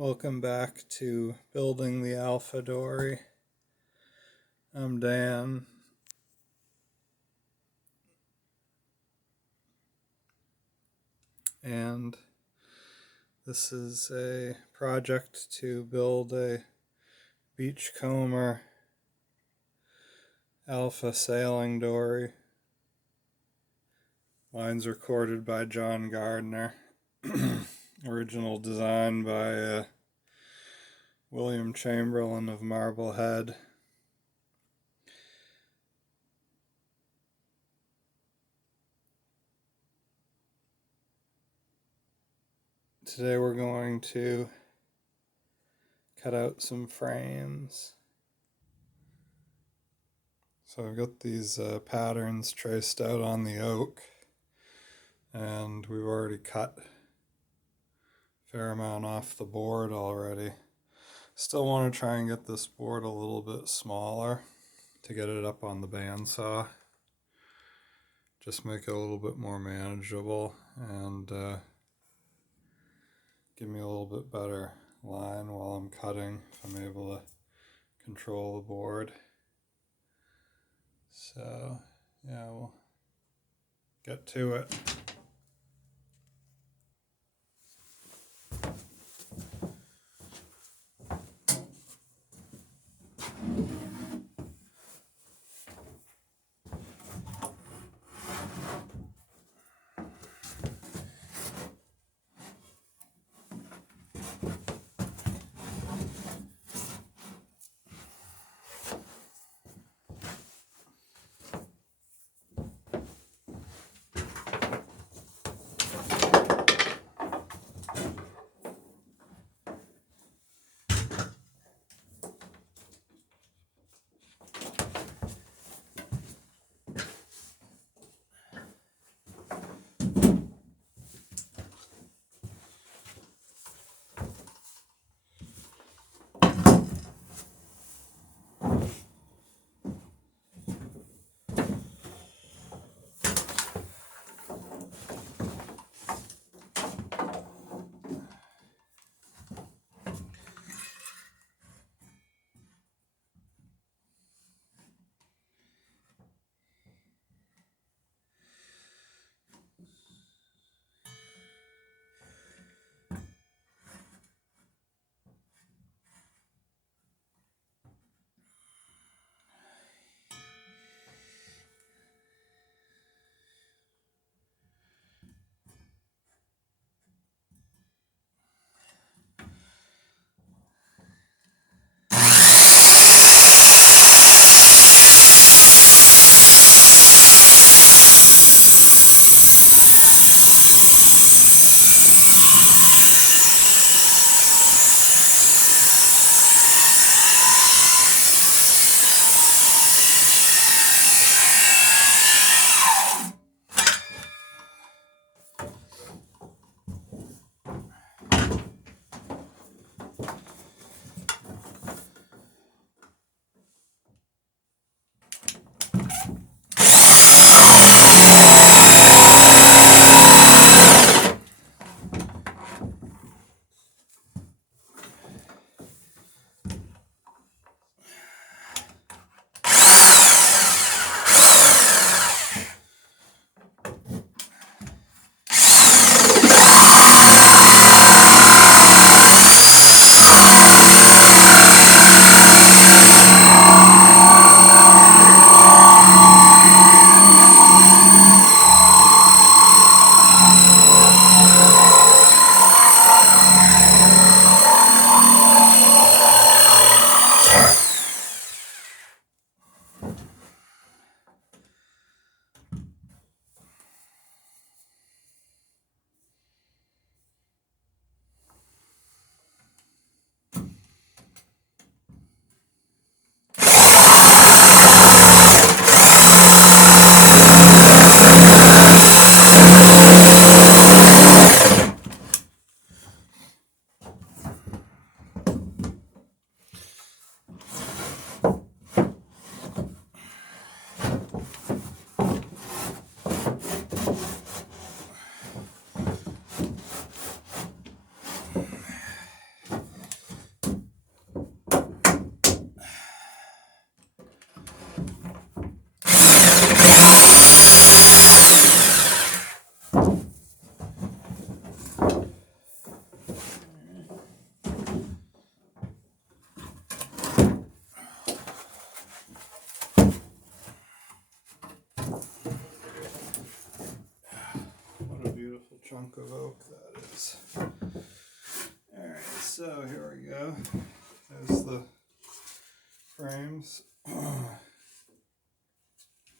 Welcome back to Building the Alpha Dory. I'm Dan. And this is a project to build a beachcomber alpha sailing dory. Lines recorded by John Gardner. Original design by William Chamberlain of Marblehead. Today we're going to cut out some frames. So I've got these patterns traced out on the oak, and we've already cut a fair amount off the board already. Still want to try and get this board a little bit smaller to get it up on the bandsaw. Just make it a little bit more manageable and give me a little bit better line while I'm cutting if I'm able to control the board. So yeah, we'll get to it. chunk of oak that is. Alright, so here we go. There's the frames.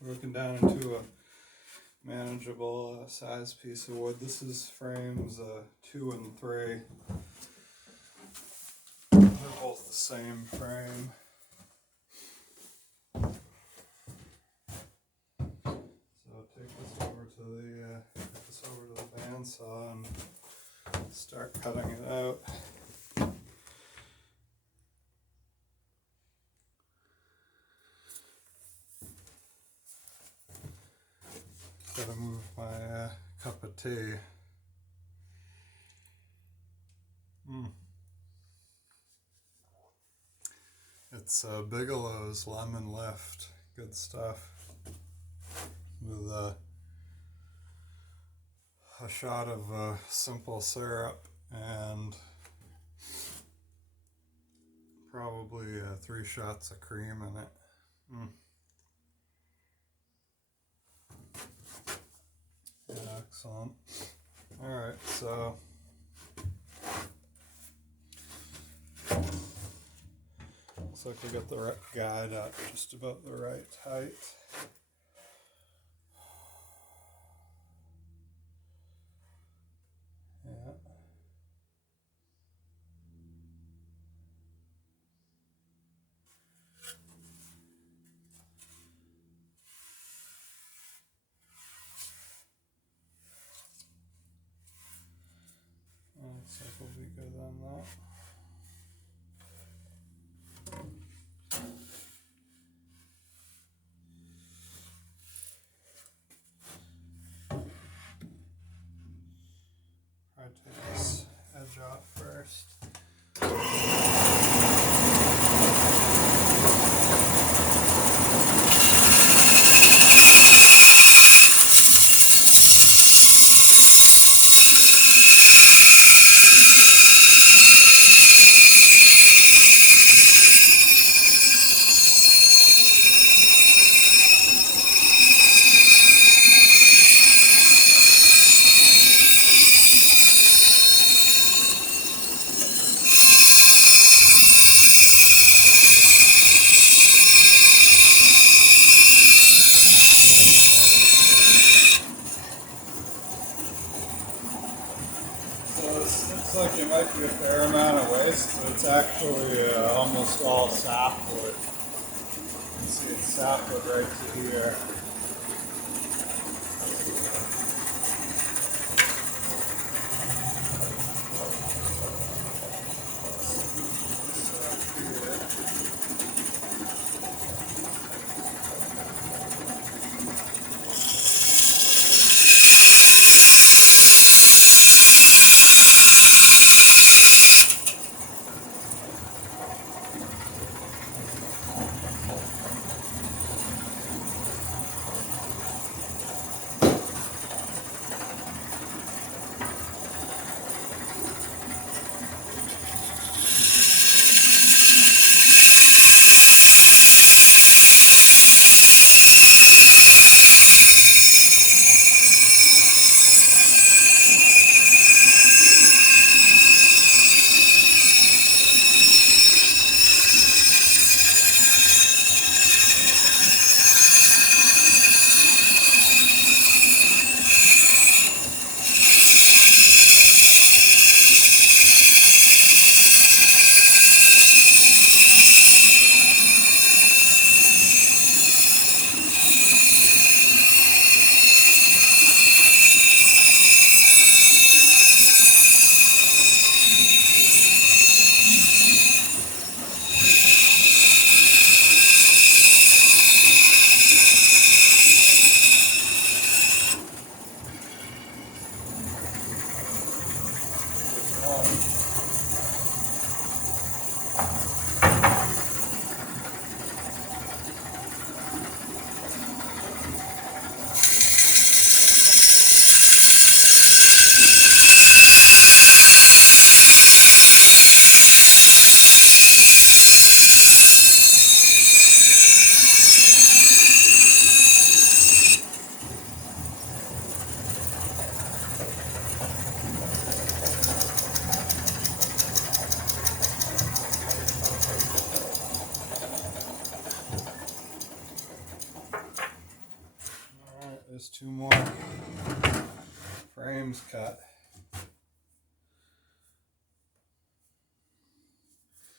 Broken down into a manageable size piece of wood. This is frames 2 and 3. They're both the same frame. So take this over to the bandsaw and start cutting it out. Gotta move my cup of tea. It's Bigelow's Lemon Lift. Good stuff. With a shot of simple syrup and probably 3 shots of cream in it. Yeah, excellent. Alright, so looks like we got the guide at just about the right height. Yeah. Looks like we'll be good on that. Try to take this edge off first. Looks like it might be a fair amount of waste, but it's actually almost all sapwood. You can see it's sapwood right to here. frame's cut.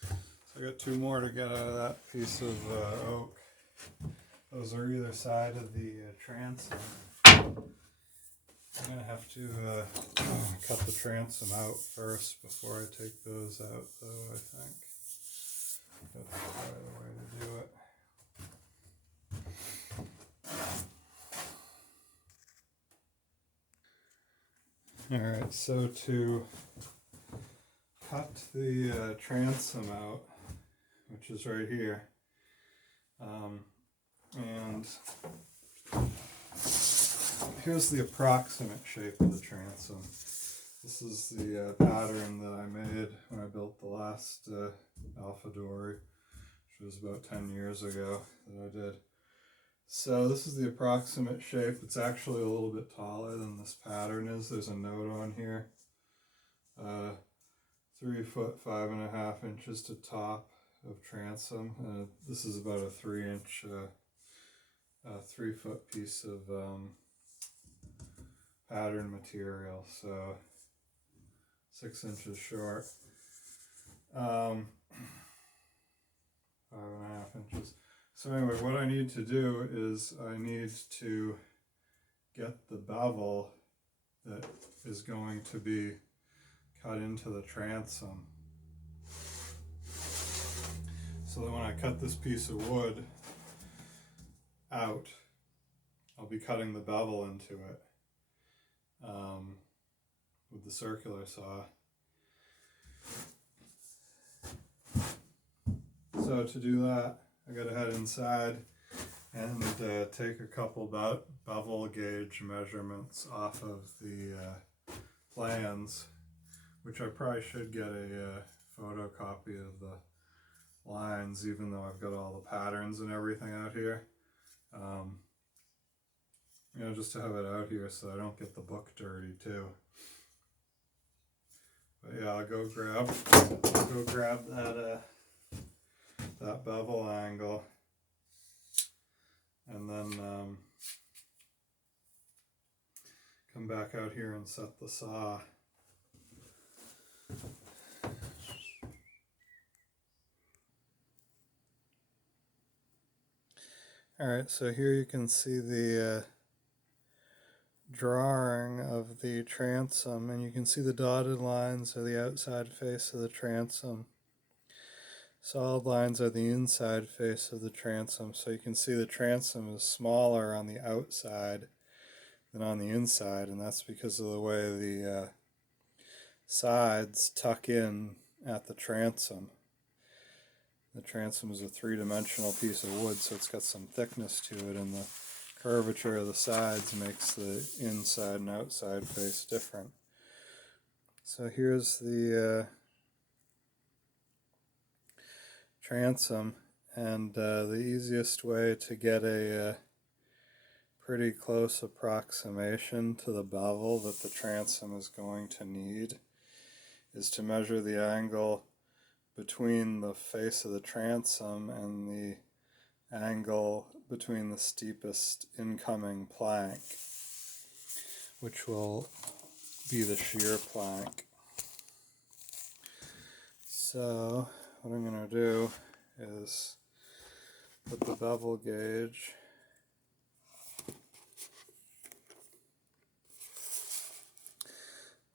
So I got 2 more to get out of that piece of oak. Those are either side of the transom. I'm going to have to cut the transom out first before I take those out, though, I think. That's probably the way to do it. Alright, so to cut the transom out, which is right here, and here's the approximate shape of the transom. This is the pattern that I made when I built the last Alpha Dory, which was about 10 years ago that I did. So this is the approximate shape. It's actually a little bit taller than this pattern is. There's a note on here. 3 foot 5.5 inches to top of transom. This is about a 3-inch, 3-foot piece of pattern material. So 6 inches short. 5.5 inches. So anyway, what I need to do is I need to get the bevel that is going to be cut into the transom. So that when I cut this piece of wood out, I'll be cutting the bevel into it with the circular saw. So to do that, I gotta head inside and take a couple bevel gauge measurements off of the plans, which I probably should get a photocopy of the lines, even though I've got all the patterns and everything out here. You know, just to have it out here so I don't get the book dirty too. But yeah, I'll go grab that bevel angle, and then come back out here and set the saw. Alright, so here you can see the drawing of the transom, and you can see the dotted lines are the outside face of the transom. Solid lines are the inside face of the transom, so you can see the transom is smaller on the outside than on the inside, and that's because of the way the sides tuck in at the transom. The transom is a 3-dimensional piece of wood, so it's got some thickness to it, and the curvature of the sides makes the inside and outside face different. So here's the transom, and the easiest way to get a pretty close approximation to the bevel that the transom is going to need is to measure the angle between the face of the transom and the angle between the steepest incoming plank, which will be the shear plank. So what I'm going to do is put the bevel gauge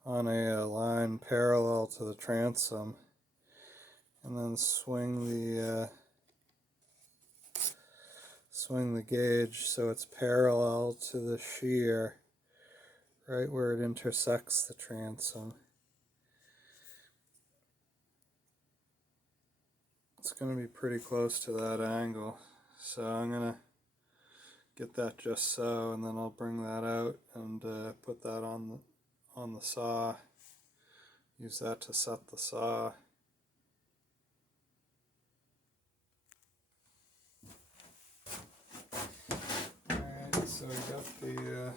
on a line parallel to the transom, and then swing the gauge so it's parallel to the shear right where it intersects the transom. It's going to be pretty close to that angle, so I'm going to get that just so, and then I'll bring that out and put that on the saw. Use that to set the saw. Alright, so we got the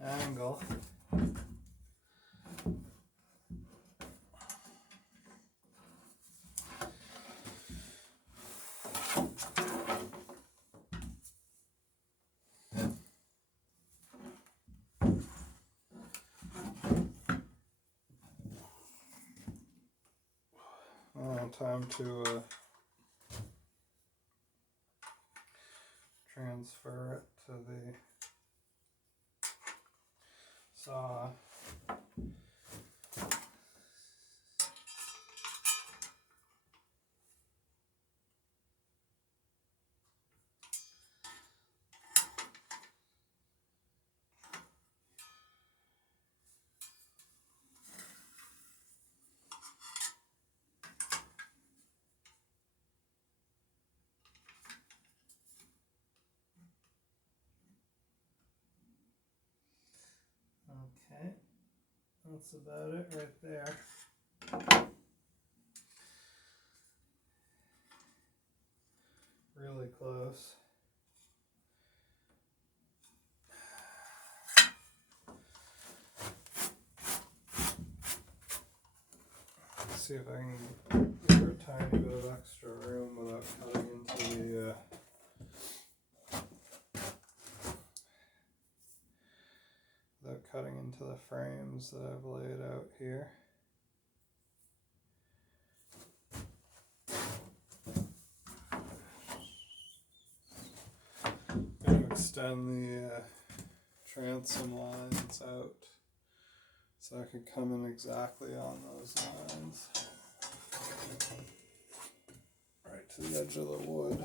angle. time to transfer it to the saw. Okay, that's about it right there. Really close. Let's see if I can give her a tiny bit of extra room without cutting into the frames that I've laid out here. I'm going to extend the transom lines out so I can come in exactly on those lines, right to the edge of the wood.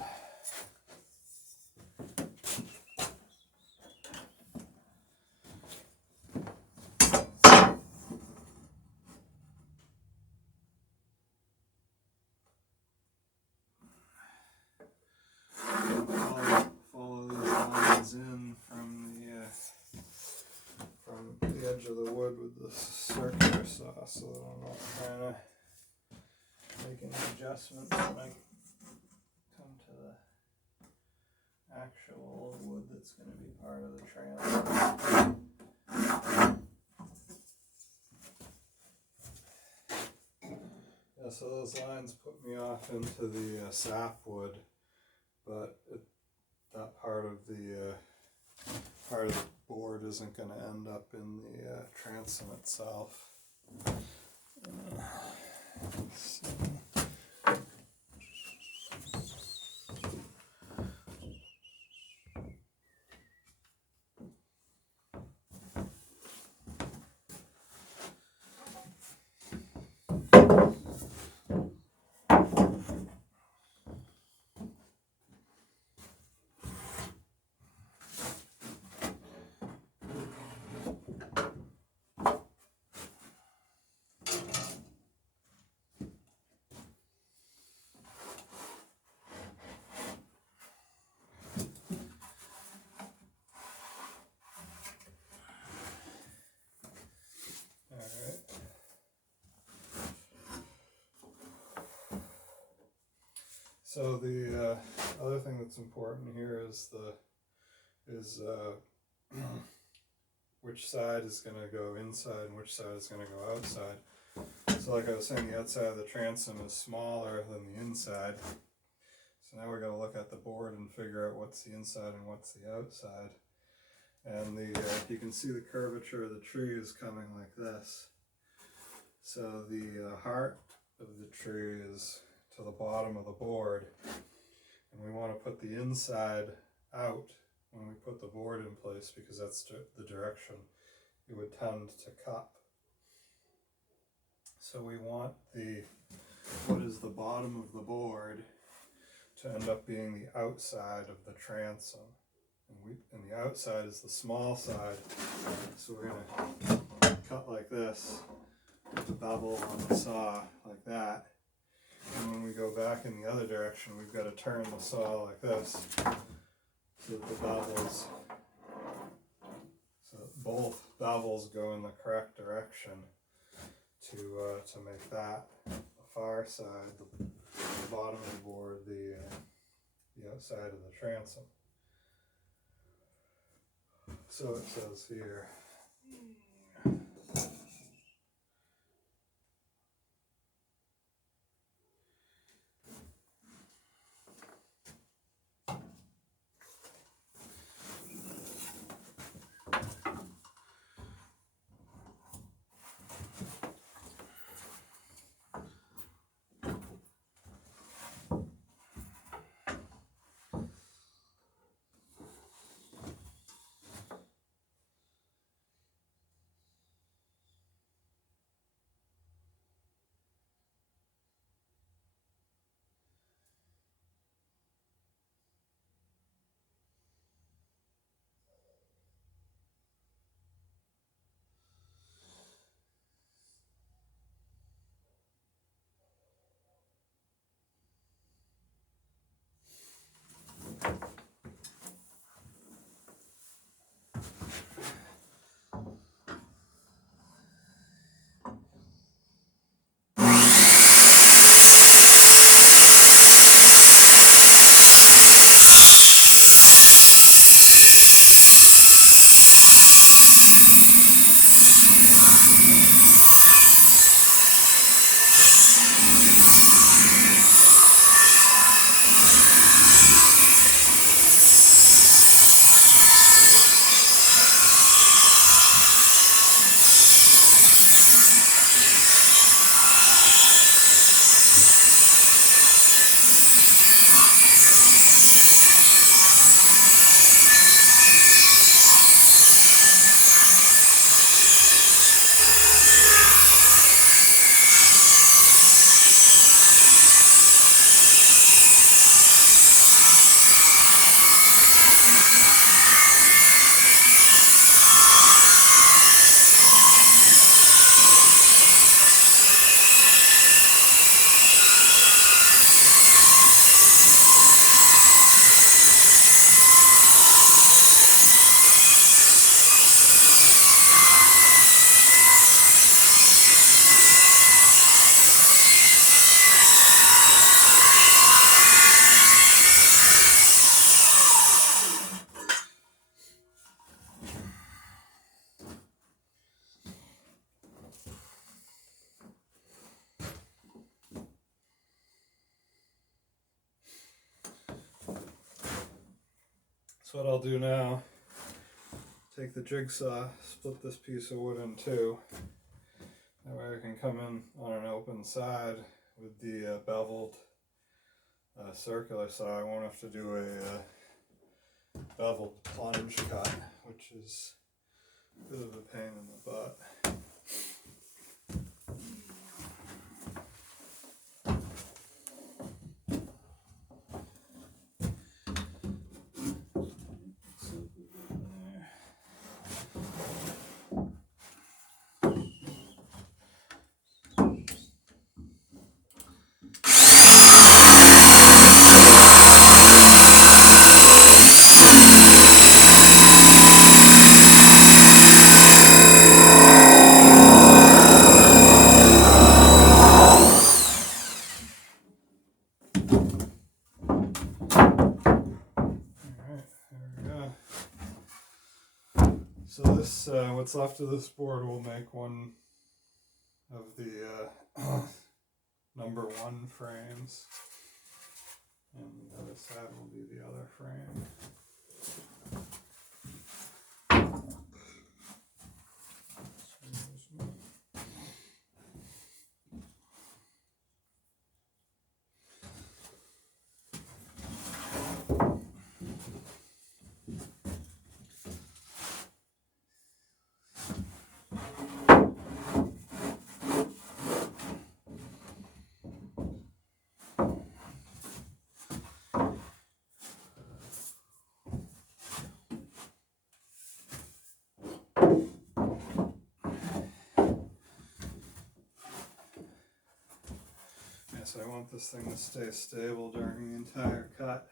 Follow these lines in from the edge of the wood with the circular saw, so that I'm not trying to make any adjustments when I come to the actual wood that's going to be part of the transom. Yeah, so those lines put me off into the sapwood, but that part of the board isn't going to end up in the transom itself. Let's see. So the other thing that's important here is which side is going to go inside and which side is going to go outside. So like I was saying, the outside of the transom is smaller than the inside. So now we're going to look at the board and figure out what's the inside and what's the outside. And you can see the curvature of the tree is coming like this. So the heart of the tree is to the bottom of the board, and we want to put the inside out when we put the board in place, because that's the direction it would tend to cup. So we want what is the bottom of the board to end up being the outside of the transom, and the outside is the small side. So we're going to cut like this with the bevel on the saw like that. And when we go back in the other direction, we've got to turn the saw like this, so that the bevels, so that both bevels go in the correct direction to make that the far side, the bottom of the board, the outside of the transom. So it says here. So what I'll do now, take the jigsaw, split this piece of wood in two. That way I can come in on an open side with the beveled circular saw. I won't have to do a beveled plunge cut, which is a bit of a pain in the butt. So this, what's left of this board will make one of the number one frames, and the other side will be the other frame. So I want this thing to stay stable during the entire cut.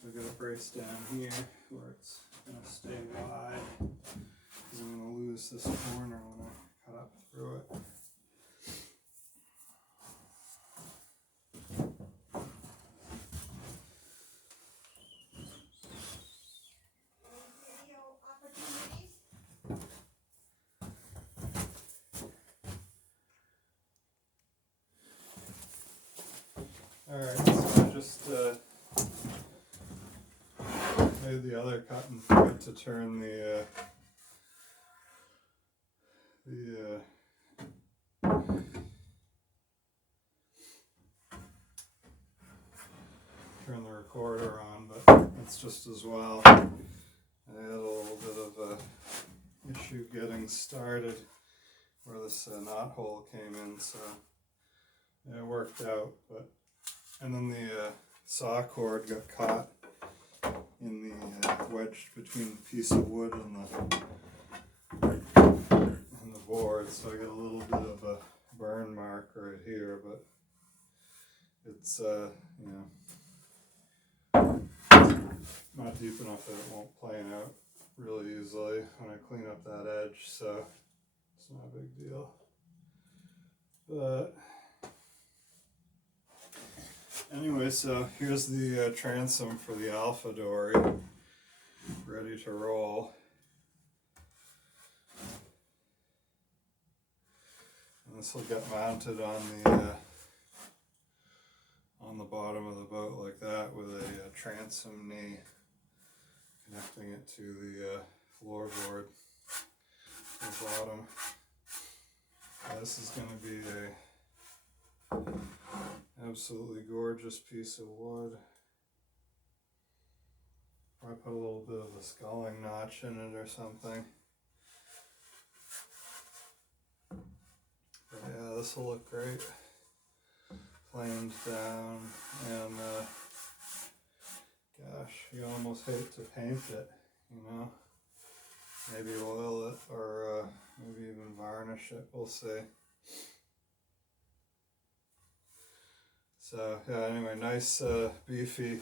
So I've got a brace down here where it's going to stay wide, because I'm going to lose this corner when I cut up through it. Alright, so I just made the other cut and forgot to turn turn the recorder on, but it's just as well. I had a little bit of a issue getting started where this knot hole came in, so it worked out. But and then the saw cord got caught in the wedged between the piece of wood and the board, so I got a little bit of a burn mark right here, but it's not deep enough that it won't plane out really easily when I clean up that edge, so it's not a big deal. But anyway, so here's the transom for the Alpha Dory, ready to roll. And this will get mounted on the bottom of the boat like that, with a transom knee connecting it to the floorboard to the bottom. This is going to be a absolutely gorgeous piece of wood. I put a little bit of a sculling notch in it or something. But yeah, this will look great. Planed down, and gosh, you almost hate to paint it, you know. Maybe oil it, or maybe even varnish it, we'll see. So yeah, anyway, nice beefy.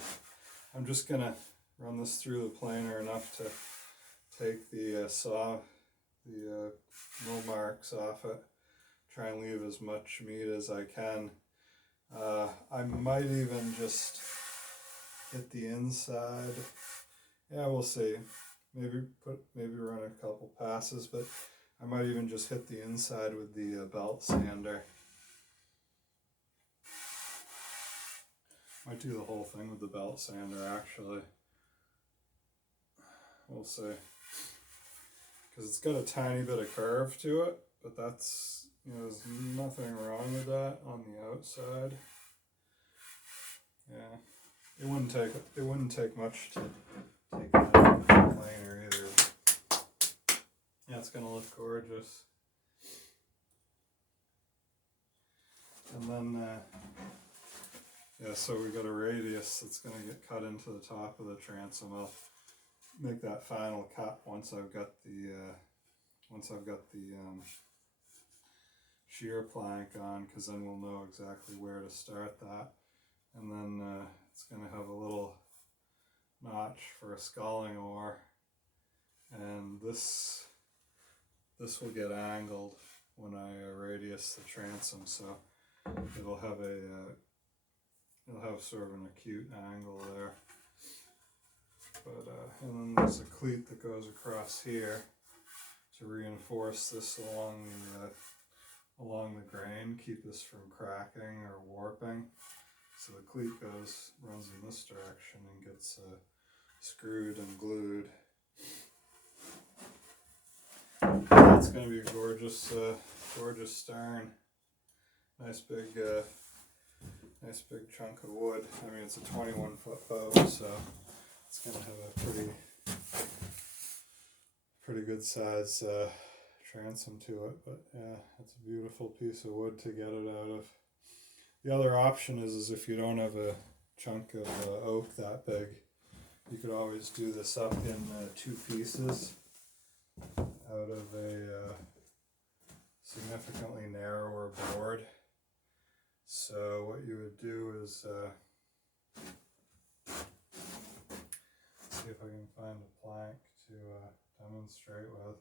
I'm just gonna run this through the planer enough to take the mill marks off it, try and leave as much meat as I can. I might even just hit the inside. Yeah, we'll see. Maybe run a couple passes, but I might even just hit the inside with the belt sander. Might do the whole thing with the belt sander, actually. So yeah, we'll see. Because it's got a tiny bit of curve to it, but that's, you know, there's nothing wrong with that on the outside. Yeah, it wouldn't take much to take it out planer either. Yeah, it's gonna look gorgeous. And then, yeah, so we got a radius that's gonna get cut into the top of the transom. I'll make that final cut once I've got the shear plank on, because then we'll know exactly where to start that. And then it's going to have a little notch for a sculling oar, and this will get angled when I radius the transom, so it'll have sort of an acute angle there. But and then there's a cleat that goes across here to reinforce this along the grain, keep this from cracking or warping. So the cleat runs in this direction and gets screwed and glued. It's going to be a gorgeous stern. Nice big chunk of wood. I mean, it's a 21-foot boat, so it's going to have a pretty good size transom to it. But yeah, it's a beautiful piece of wood to get it out of. The other option is if you don't have a chunk of oak that big, you could always do this up in 2 pieces out of a significantly narrower board. So what you would do is, see if I can find a plank to demonstrate with.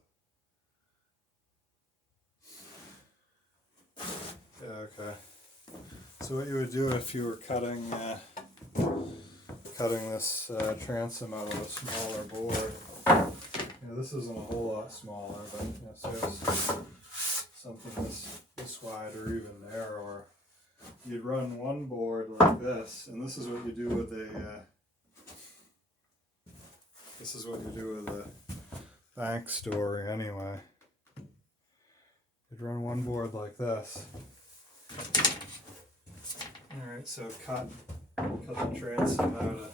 Yeah, okay. So what you would do if you were cutting this transom out of a smaller board, this isn't a whole lot smaller, but say it's something this wide or even narrower, you'd run one board like this, and this is what you do with a bank Dory anyway. You'd run one board like this. Alright, so cut the transom out of.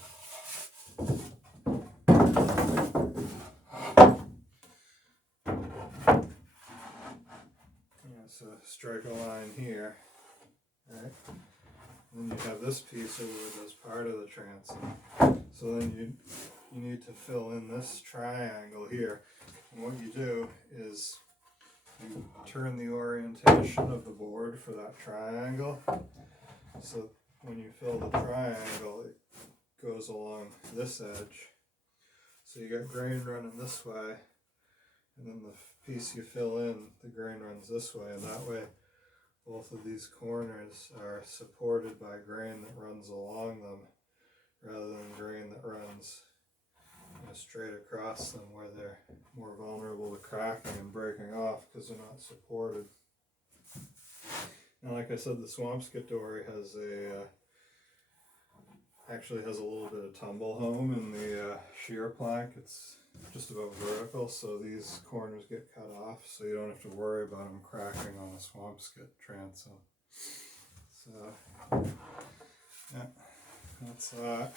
So strike a line here. Alright. And then you have this piece of wood as part of the transom. So then you need to fill in this triangle here. And what you do is you turn the orientation of the board for that triangle. So when you fill the triangle, it goes along this edge. So you got grain running this way, and then the piece you fill in, the grain runs this way, and that way both of these corners are supported by grain that runs along them, rather than grain that runs straight across them, where they're more vulnerable to cracking and breaking off because they're not supported. And like I said, the Swampscott Dory actually has a little bit of tumble home in the shear plank. It's just about vertical, so these corners get cut off, so you don't have to worry about them cracking on a Swampscott transom. So yeah, that's that.